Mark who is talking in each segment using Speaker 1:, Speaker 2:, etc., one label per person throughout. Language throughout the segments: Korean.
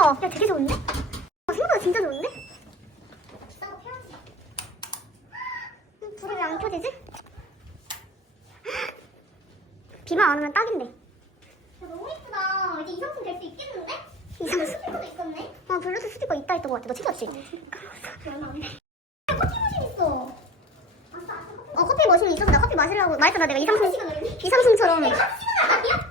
Speaker 1: 대박. 야, 되게 좋은데? 어, 생각보다 진짜 좋은데? 음, 불이 왜안 켜지지? 비만 안 오면 딱인데. 야, 너무 예쁘다. 이제 이상품 될 수 있겠는데? 이상품 스피커도 있었네? 어, 블루투스 스피커 있다 했던 것 같아. 너 챙겼지? 얼마 안 돼. 야, 커피 머신 있어. 어, 커피 머신이 있어서 나 커피 마시려고 말했잖아. 내가 이상품, 이상품처럼. 진짜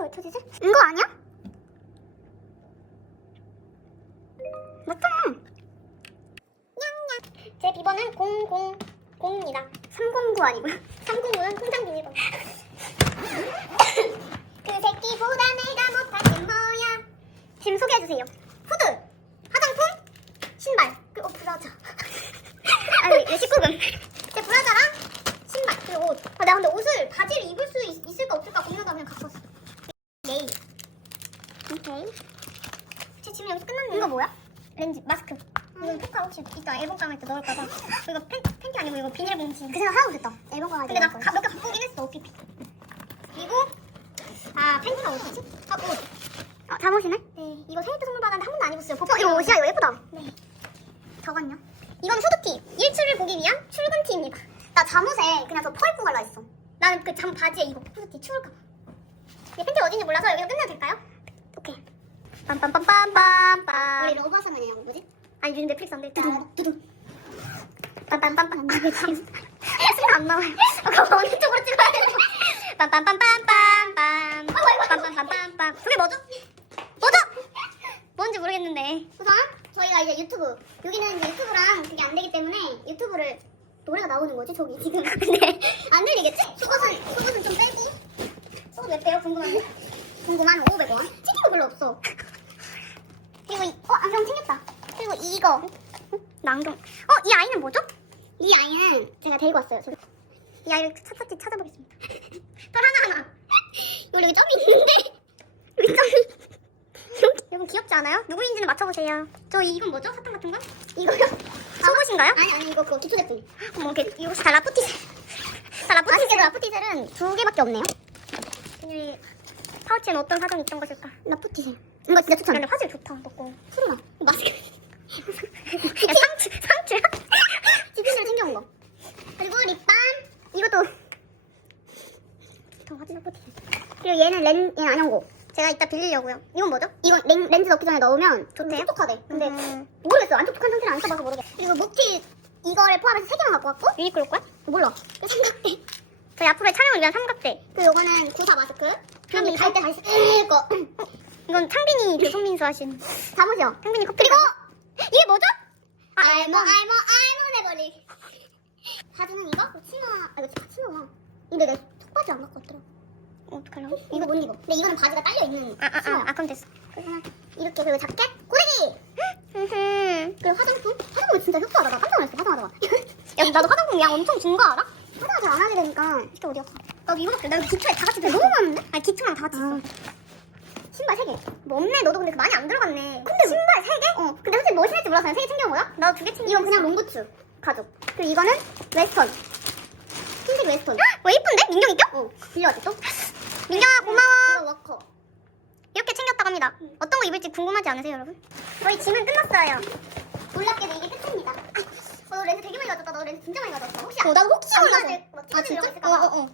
Speaker 1: 폴리시가 왜 터지지? 이거 아니야? 맞잖아. 냥냥. 제 비번은 000입니다. 309 아니고요. 309는 통장 비밀번호. 그 새끼보다 내가 못한 게 뭐야? 지금 소개해주세요. 후드, 화장품, 신발, 그리고 어, 브라자. 아니, 왜 19금. 제 브라자랑 신발, 그리고 옷. 아, 내가 근데 옷을, 바지를 입을 수 있, 있을까 없을까 고민하다 그냥 갖고 왔어. 네일. 오케이. 제 지금 여기서 끝났네. 이거 뭐야? 렌즈, 마스크. 이건 포카 혹시 이따 앨범 강할 때 넣을까봐. 이거 팬, 팬티 아니고 이거 비닐봉지. 그 생각 하고 됐다. 앨범 때. 근데 나 몇 개 갖고 오긴 했어, OPP. 그리고, 아, 팬티가 어디지? 아, 옷. 어, 잠옷이네? 네. 이거 생일 때 선물 받았는데 한 번도 안 입었어요. 어, 이거 옷이야? 이거 예쁘다. 네. 저건요? 이건 후드티. 일출을 보기 위한 출근티입니다. 나 잠옷에 그냥 저 퍼 입고 갈라 했어. 나는 그 잠 바지에 이거 후드티 추울까봐. 이 팬티 어딘지 몰라서 여기서 끝내도 될까요? 빰빰빰빰빰빰. 우리 러버스 아니야 뭐지? 아니 안 돼. 두둥 두둥. 빰빰빰빰. 이게 지금 안 나와요. 아, 그거 어느 쪽으로 찍어야 되나? 빰빰빰빰빰빰. 빰빰빰빰빰빰. 그게 뭐죠? 뭐죠? 뭔지 모르겠는데. 우선 저희가 이제 유튜브 여기는 이제 유튜브랑 그게 안 되기 때문에 유튜브를 노래가 나오는 거지 저기 지금. 근데 안 들리겠지? 속옷은 속옷은 좀 빼고. 속옷 몇 배요? 궁금한데? 궁금한 500원. 치킨 거 별로 없어. 그리고 이, 어 안경 챙겼다. 그리고 이거. 나 안경. 어 이 아이는 뭐죠? 이 아이는 제가 데리고 왔어요. 저기. 이 아이를 찾찾지 찾아보겠습니다. 털 하나 하나. 여기 여기 점이 있는데 여기 점이. 여러분 귀엽지 않아요? 누구인지는 맞춰보세요. 저 이건 뭐죠? 사탕 같은 거? 이거요? 속옷인가요? 아니 아니 이거 그거 기초 제품. 어머 이게 이거 다 라푸티셀. 다 라푸티셀. 라푸티셀은 두 개밖에 없네요. 이 파우치에는 어떤 사정이 있던 것일까? 라푸티셀. 이거 진짜 추천해. 화질 좋다. 넣고. 소리나. 마스크. 야, 상추, 상추야? 지피를 챙겨온 거. 그리고 립밤. 이것도. 더 화질 라푸티셀. 그리고 얘는 렌, 얘는 안현고. 제가 이따 빌리려고요. 이건 뭐죠? 이건 렌, 렌즈 넣기 전에 넣으면 좋대요? 촉촉하대. 근데 모르겠어요. 안 촉촉한 상태를 안 써봐서 모르겠어요. 그리고 모티 이거를 포함해서 세 개만 갖고 왔고 유니클로 거야? 몰라. 이 삼각대. 저희 앞으로의 촬영을 위한 삼각대. 그리고 요거는 구사 마스크. 그럼 갈때 다시 쓸 거. 이건 창빈이 그 손민수 하신. 잠옷이요. 창빈이 커피. 그리고 이게 뭐죠? 아, 알모 알모 알모 내버리. 바지는 이거? 이거 치마. 아 이거 치마야. 근데 내 속바지 안 갖고 왔더라. 어떡하려고? 이거 못 입어. 근데 이거는 바지가 딸려 있는. 아, 아, 아, 아, 그럼 됐어. 그래서 이렇게 그리고 자켓, 고데기. 그리고 화장품. 화장품 진짜 협소하다. 나 깜짝 놀랐어. 화장하다가. 야, 나도 화장품 양 엄청 준 거 알아? 화장을 잘안 하게 되니까. 이게 어디야? 나도 이거밖에. 나 기초에 다 같이 들어. 너무 많은데? 아니 기초랑 다 같이 있어. 신발 3개. 뭐 없네. 너도 근데 그 많이 안 들어갔네. 근데 신발 3개? 어. 근데 솔직히 뭐 신을지 몰라서 그냥 3개 챙겨온 거야? 나도 두개 챙겨. 이건 그냥 롱부츠. 가죽. 그리고 이거는 웨스턴. 흰색 웨스턴. 왜 이쁜데? 민경 있죠? 어. 빌려왔지 또? 민경아 고마워. 이거 워커. 이렇게 챙겼다고 합니다. 어떤 거 입을지 궁금하지 않으세요, 여러분? 저희 짐은 끝났어요. 놀랍게도 이게 끝입니다. 어, 너 렌즈 되게 많이 가졌다. 너 렌즈 진짜 많이 가졌다. 혹시 어, 나도 혹시 몰라서. 아, 진짜? 어, 어, 어.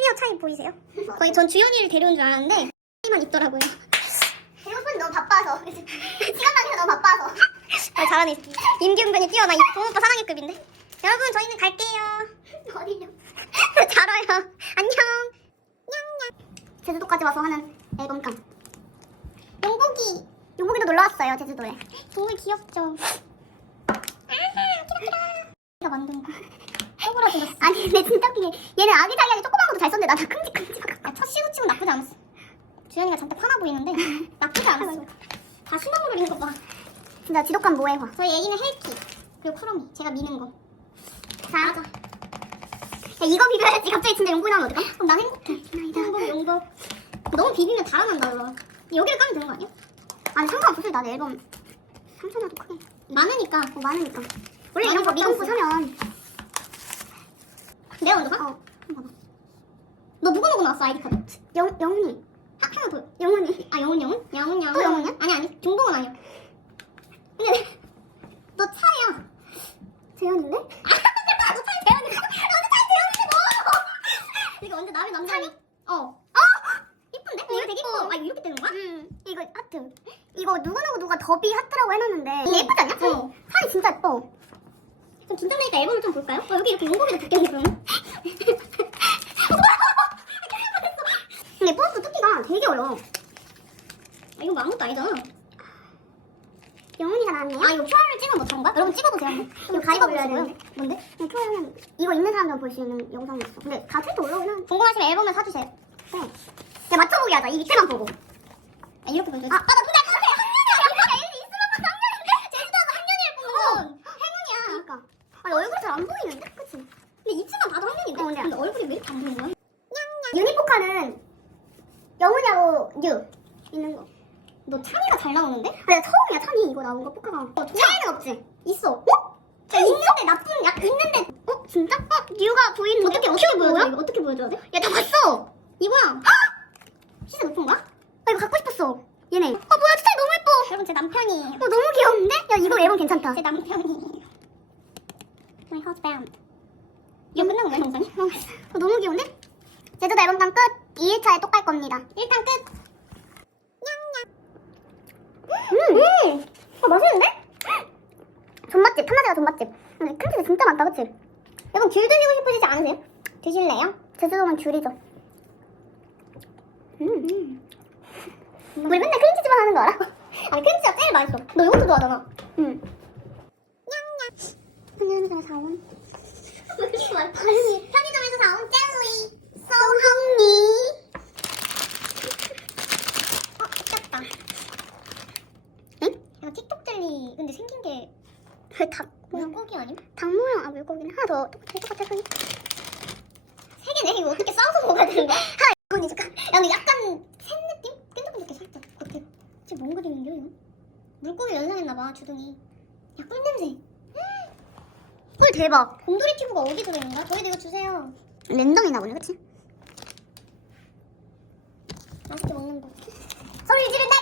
Speaker 1: 캐리어 차이 보이세요? 거의 전 주연이를 데려온 줄 알았는데 만 있더라고요. 배고픈 너무 바빠서 시간 나기가 너무 바빠서. 아, 잘하네. 임기응변이 뛰어나. 이 동오빠 사랑해급인데. 여러분 저희는 갈게요. 어디요? 잘 와요. 안녕. 냥냥. 제주도까지 와서 하는 앨범감. 용복이. 용복이도 놀러 왔어요 제주도에. 정말 귀엽죠. 가 만든 거. 쪼그라들었어. 아니 근데 진짜 웃긴 게 얘는 아기자기하게 조그만 것도 잘 썼는데 나다 큼직큼직. 아, 첫 시도 치고 나쁘지 않았어. 주연이가 잔뜩 화나 보이는데 나쁘지 않았어. 다 시나모를 있는 거 봐. 진짜 지독한 모해화. 저희 애기는 헬키 그리고 크롬이 제가 미는 거. 자. 맞아. 야, 이거 비벼야지. 갑자기 진짜 용복 나면 어떡해? 그럼 난 행복해. 용복, 용복. 너무 비비면 달아난다, 이거. 여기를 까면 되는 거 아니야? 아니, 상관없어. 나내 앨범 상처나도 크게. 많으니까. 어, 많으니까. 원래 이런 거 미공부 사면. 내가 먼저 가? 어. 한번 봐봐. 너 누구 누구 나왔어, 아이디 카드? 영, 영훈이. 아, 하나 더. 영훈이. 아, 영훈, 영훈? 영훈, 영훈. 또 영훈이야? 아니, 아니. 종복은 아니야. 근데 내- 너 차야. 재현인데? 아, 너 차이 재현이. 너도 차이 재현이고. 이거 완전 남의 남자니? 어. 어? 이쁜데? 이거 되게 이뻐. 아, 이렇게 되는 거야? 응. 이거 하트. 이거 누구누구 누가 더비 하트라고 해놨는데. 이게 예쁘지 않냐? 어. 살이 진짜 예뻐. 좀 긴장되니까 앨범을 좀 볼까요? 어, 여기 이렇게 용복이도 붙겠네, 그러면. 근데 포스트 뜯기가 되게 어려워. 아, 이거 뭐 아무것도 아니잖아. 영훈이가 나왔네요. 아 이거 QR을 찍으면 뭐 저런 거야? 여러분 찍어보세요. 이거 가지고 올려야 되는데. 뭔데? QR은 이거 있는 사람만 볼 수 있는 영상이 있어. 근데 다 트위터 올라오면 궁금하시면 앨범을 사주세요. 네. 야 맞춰보기 하자. 이 밑에만 보고. 아 이렇게 보여줘. 아, 아, 나 근데 근데 학년이야. 여기 있으면 학년인데 제주도가 학년이 예쁜 건 행운이야. 그러니까. 아니 얼굴이 잘 안 보이는데, 그치? 근데 입술만 봐도 학년인데. 어, 근데, 근데 얼굴이 왜 이렇게 안 보이는 거야? 유니포카는 영훈이하고 뉴 있는 거. 너 찬이가 잘 나오는데? 아니 처음이야 찬이 이거 나온 거 포카가. 어, 차이는 없지? 있어. 어? 야, 있는데 나쁜 약 있는데. 어 진짜? 어 뉴가 보이는데. 어떻게 어떻게 보여줘? 이거 어떻게 보여줘야 돼? 야 나 봤어. 이거야. 시세 높은 거야? 아 이거 갖고 싶었어. 얘네. 아 뭐야 진짜 너무 예뻐. 여러분 제 남편이. 어 너무 귀여운데? 야 이거 앨범 괜찮다. 제 남편이. My husband. 이거 끝나는 거야 영상이? 어, 너무 귀여운데? 제주도 앨범판 끝. 2일차에 또 깔 겁니다. 1탄 끝. 음, 음, 어, 맛있는데? 존맛집, 판나제가 존맛집. 근데 크림치즈 진짜 많다, 그치? 여러분 귤 드시고 싶으시지 않으세요? 드실래요? 제주도는 귤이죠. 음. 우리 맨날 크림치즈만 하는 거 알아? 아니 크림치즈가 제일 맛있어. 너 이것도 좋아하잖아. 응. 냥냥. 편의점에서 사온. 편의점에서 사온 젤리. 소홍리. 어, 쳤다. 응? 이거 근데 생긴 게닭 모양 물고기 아님? 닭 모양 아 물고기는 하나 더 똑같아 손이 세 개네 이거 어떻게 싸워서 먹어야 되는 거야? 하나 이건 이제 야 근데 약간 새 느낌? 끈적끈적해 살짝 겉에 지금 뭔 그림인데요 이거? 물고기 연상했나봐 주둥이 야 꿀냄새 꿀 대박 곰돌이 튜브가 어디 들어있는가? 저희도 이거 주세요 랜덤이나 보네 그치? 맛있게 먹는 거 소리 지른다